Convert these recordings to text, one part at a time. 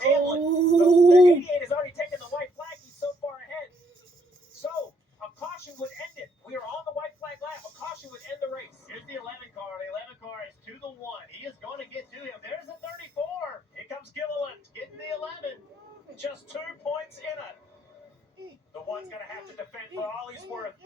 The 88 has already taken the white flag. He's so far ahead. So a caution would end it. We are on the white flag lap. A caution would end the race. Here's the 11 car. The 11 car is to the 1. He is going to get to him. There's the 34. Here comes Gilliland. Getting the 11. Just 2 points in it. The one's going to have to defend for all he's worth.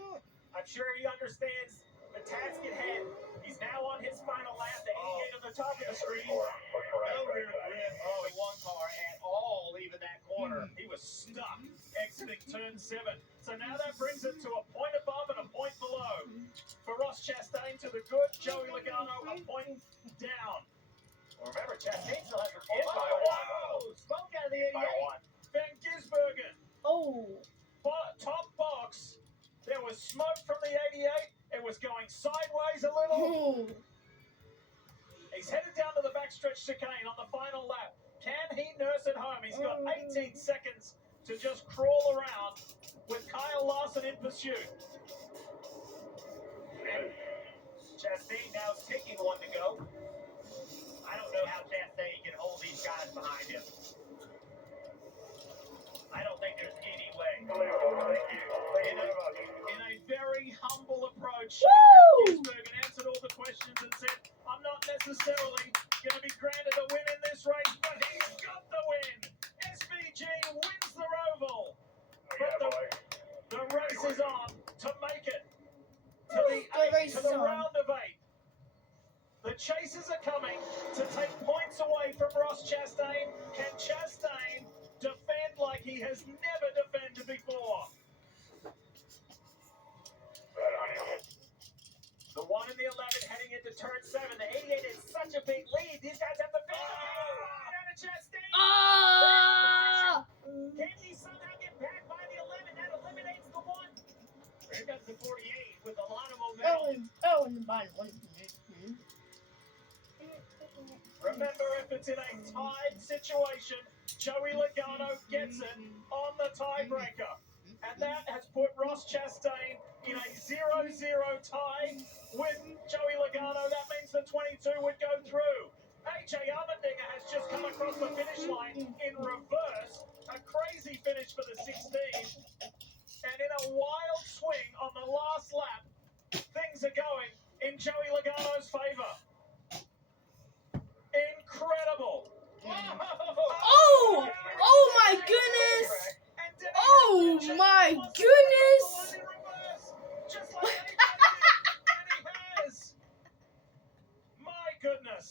I'm sure he understands the task at hand. He's now on his final lap. The 88 on the top of the screen. No rear grip on the 1 car at all, leaving that corner. He was stuck exiting turn 7. So now that brings it to a point above and a point below. For Ross Chastain to the good, Joey Logano a point down. Well, remember, Chastain still has the point by 1. Smoke out of the 88. Van Gisbergen. Oh. Top box. There was smoke from the 88. It was going sideways a little. He's headed down to the backstretch chicane on the final lap. Can he nurse it home? He's got 18 seconds to just crawl around with Kyle Larson in pursuit. And Chastain now is taking 1 to go. I don't know how Chastain can hold these guys behind him. I don't think there's any way. In a very humble approach, Gisbergen answered all the questions and said, I'm not necessarily going to be granted a win in this race, but he's got the win. SVG wins the Roval. But the race is on to make it to the round of 8. The chasers are coming to take points away from Ross Chastain. Can Chastain defend like he has never defended before? The 1 and the 11 heading into turn 7. The 88 is such a big lead. These guys have the finish. Down to Chastain. Can he somehow get back by the 11? That eliminates the 1. Here comes the 48 with a lot of momentum. In the bottom one. Remember, if it's in a tied situation, Joey Logano gets it on the tiebreaker. And that has put Ross Chastain in a 0-0 tie with Joey Logano. That means the 22 would go through. AJ Allmendinger has just come across the finish line in reverse. A crazy finish for the 16. And in a wild swing on the last lap, things are going in Joey Logano's favor. Incredible. Oh! Oh my goodness! Oh my goodness! Just like and he has. My goodness.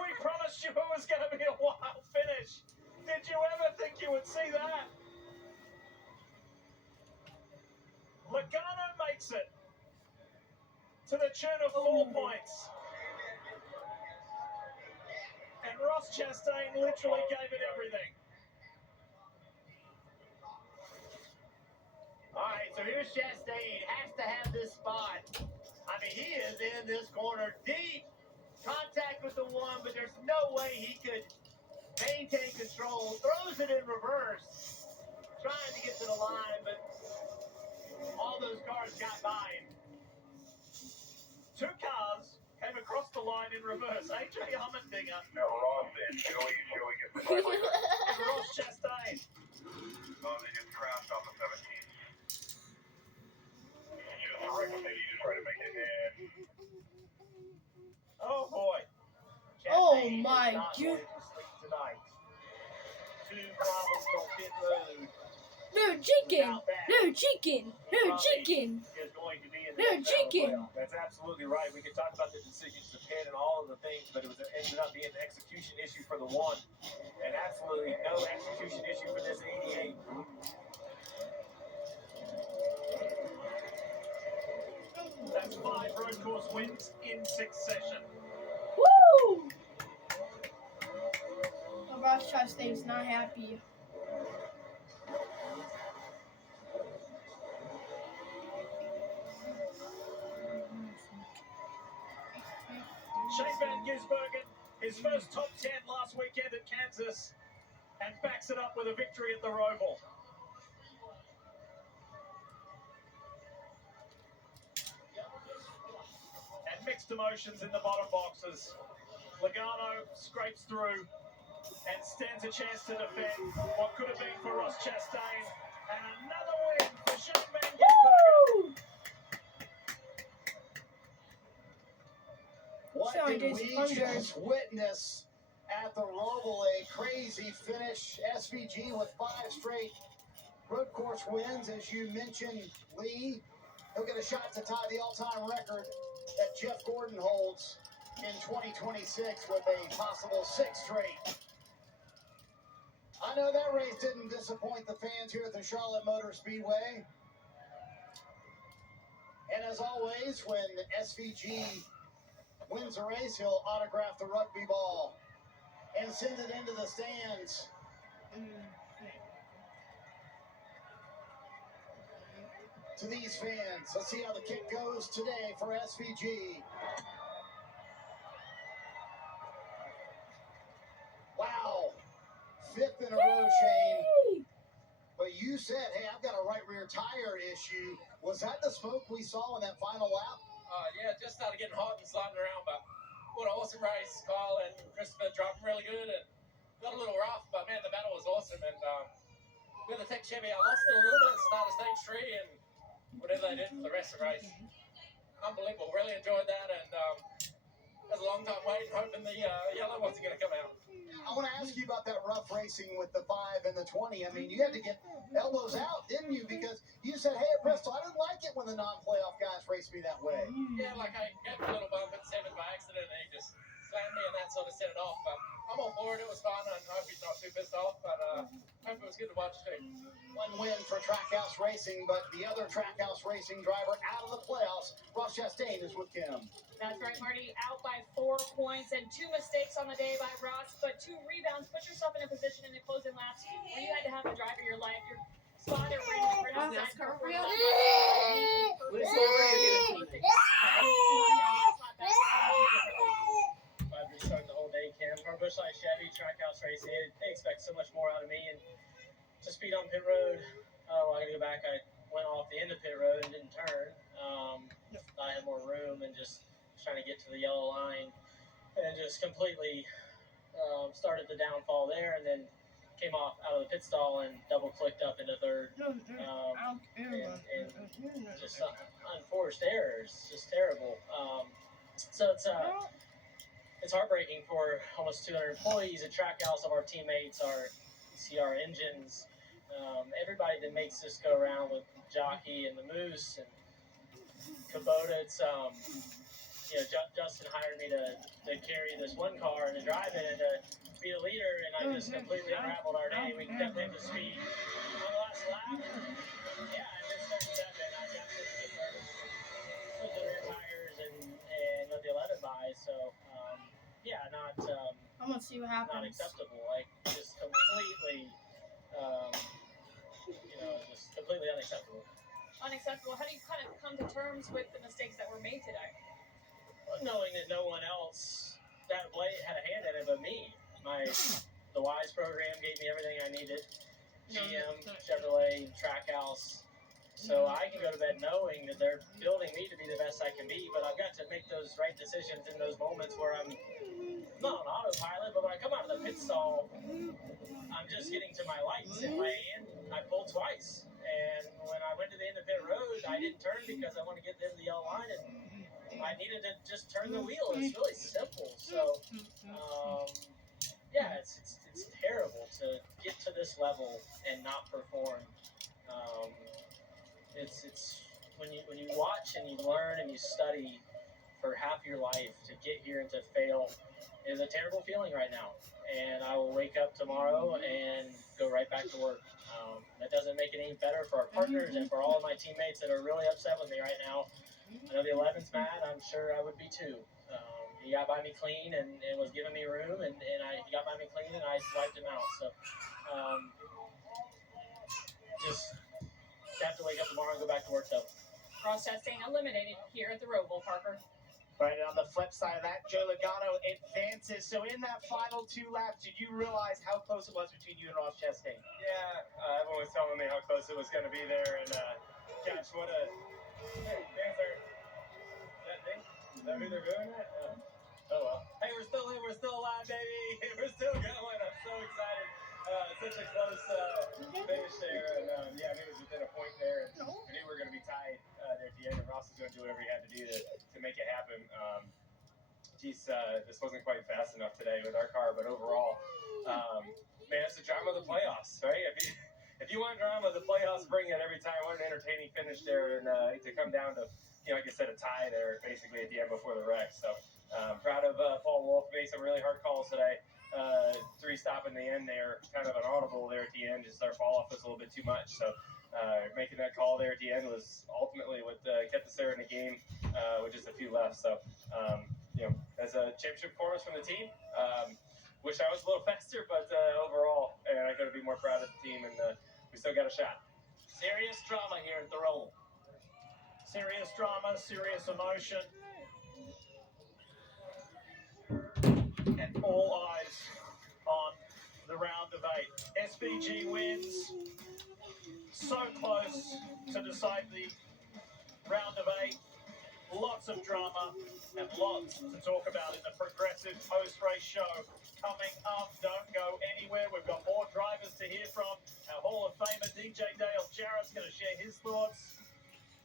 We promised you it was going to be a wild finish. Did you ever think you would see that? Logano makes it to the tune of 4 points. And Ross Chastain literally gave it everything. All right, so here's Chastain. Has to have this spot. I mean, he is in this corner deep. Contact with the 1, but there's no way he could maintain control. Throws it in reverse. Trying to get to the line, but all those cars got by him. 2 cars came across the line in reverse. AJ Allmendinger No, Ross and Joey gets the fight. and Ross Chastain. They just crashed off of 17. Just a record that you just try to make it in. Oh boy. Chastain my is not going to sleep tonight. 2 problems don't fit load. No chicken! No chicken! No chicken! Is going to be in No the chicken! That's absolutely right. We could talk about the decisions to pin and all of the things, but it ended up being an execution issue for the 1, and absolutely no execution issue for this 88. That's 5 road course wins in succession. Woo! Ross Chastain's not happy. Shane Van Gisbergen, his first top 10 last weekend at Kansas, and backs it up with a victory at the Roval. And mixed emotions in the bottom boxes. Logano scrapes through, and stands a chance to defend what could have been for Ross Chastain. And another win for Shane Van Gisbergen. What Sorry, did Jason we Thunder. just witness at the Roval? A crazy finish. SVG with 5 straight road course wins. As you mentioned, Lee, he'll get a shot to tie the all-time record that Jeff Gordon holds in 2026 with a possible 6 straight. I know that race didn't disappoint the fans here at the Charlotte Motor Speedway. And as always, when SVG wins a race, he'll autograph the rugby ball and send it into the stands. To these fans, let's see how the kick goes today for SVG. Wow, 5th in a row, Shane. But you said, hey, I've got a right rear tire issue. Was that the smoke we saw in that final lap? Yeah, just started getting hot and sliding around, but what an awesome race. Kyle and Christopher dropping really good and got a little rough, but man, the battle was awesome. And with the Tech Chevy, I lost it a little bit at the start of stage 3 and whatever they did for the rest of the race. Unbelievable, really enjoyed that, and it was a long time waiting, hoping the yellow wasn't going to come out. I want to ask you about that rough racing with the 5 and the 20. I mean, you had to get elbows out, didn't you? Because you said, hey, at Bristol, I didn't like it when the non-playoff guys raced me that way. Yeah, like I gave him a little bump at 7 by accident, and he just slammed me, and that sort of set it off. But I'm all for it. It was fun, and I hope he's not too pissed off. But hope it was good to watch too. 1 win for Trackhouse Racing, but the other Trackhouse Racing driver out of the playoffs, Ross Chastain, is with Kim. That's right, Marty. Out by 4 points and 2 mistakes on the day by Ross, but 2 rebounds. Put yourself in a position in the closing laps where you had to have the driver of your life, your spotter, NASCAR real? I've been start the whole day, Kim. From Bushlight Chevy, Trackhouse Racing, they expect so much more out of me. And to speed on pit road, I gotta go back. I went off the end of pit road and didn't turn. I had more room and just trying to get to the yellow line and just completely started the downfall there, and then came off out of the pit stall and double clicked up into third. And just unforced errors, just terrible. So it's heartbreaking for almost 200 employees at Trackhouse, of our teammates, our CR engines, everybody that makes this go around with Jockey and the Moose and Kubota. It's Justin hired me to carry this one car and to drive it and to be the leader, and I just completely unraveled our day. We kept into speed on the last lap. Yeah, I missed 37. I got to put the rear tires and let the 11 by. So not I'm gonna see what happens. not acceptable. Like just completely, just completely unacceptable. Unacceptable. How do you kind of come to terms with the mistakes that were made today? Knowing that no one else that had a hand in it but me. The WISE program gave me everything I needed. GM, Chevrolet, Trackhouse. So I can go to bed knowing that they're building me to be the best I can be, but I've got to make those right decisions in those moments where I'm not on autopilot, but when I come out of the pit stall, I'm just getting to my lights in my hand. I pulled twice. And when I went to the end of pit road, I didn't turn because I wanted to get to the yellow line, and I needed to just turn the wheel. It's really simple. So, it's terrible to get to this level and not perform. It's when you watch and you learn and you study for half your life to get here and to fail is a terrible feeling right now. And I will wake up tomorrow and go right back to work. That doesn't make it any better for our partners and for all of my teammates that are really upset with me right now. I know the 11's mad. I'm sure I would be too. He got by me clean and was giving me room, and he got by me clean and I swiped him out. So just have to wake up tomorrow and go back to work though. Ross Chastain eliminated here at the Roval, Parker. Right, and on the flip side of that, Joe Logano advances. So in that final 2 laps, did you realize how close it was between you and Ross Chastain? Yeah, everyone was telling me how close it was going to be there, and gosh, what a Panther. Is that who they're doing that? Oh well. Hey, we're still alive, baby. We're still going. I'm so was a close finish there, and yeah, I knew it was within a point there, and I knew we were going to be tied there at the end, and Ross was going to do whatever he had to do to make it happen. This wasn't quite fast enough today with our car, but overall, man, it's the drama of the playoffs, right? If you want drama, the playoffs bring it every time. What an entertaining finish there, and to come down to, like I said, a tie there basically at the end before the wreck. So proud of Paul Wolf. Made some really hard calls today. 3 stop in the end there, kind of an audible there at the end. Just our fall off was a little bit too much. So making that call there at the end was ultimately what kept us there in the game with just a few left. So as a championship performance from the team. Wish I was a little faster, but overall, I got to be more proud of the team, and we still got a shot. Serious drama here at the Roll. Serious drama, serious emotion. And all eyes on the round of 8. SBG wins. So close to decide the round of 8. Lots of drama and lots to talk about in the Progressive post-race show coming up. Don't go anywhere. We've got more drivers to hear from. Our Hall of Famer DJ Dale Jarrett's going to share his thoughts.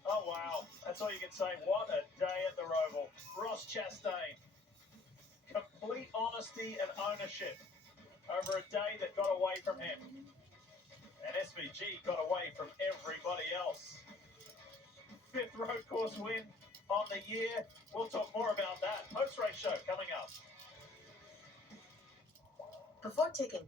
Oh, wow. That's all you can say. What a day at the Roval. Ross Chastain. Complete honesty and ownership over a day that got away from him. And SVG got away from everybody else. 5th road course win on the year. We'll talk more about that. Post-race show coming up. Before taking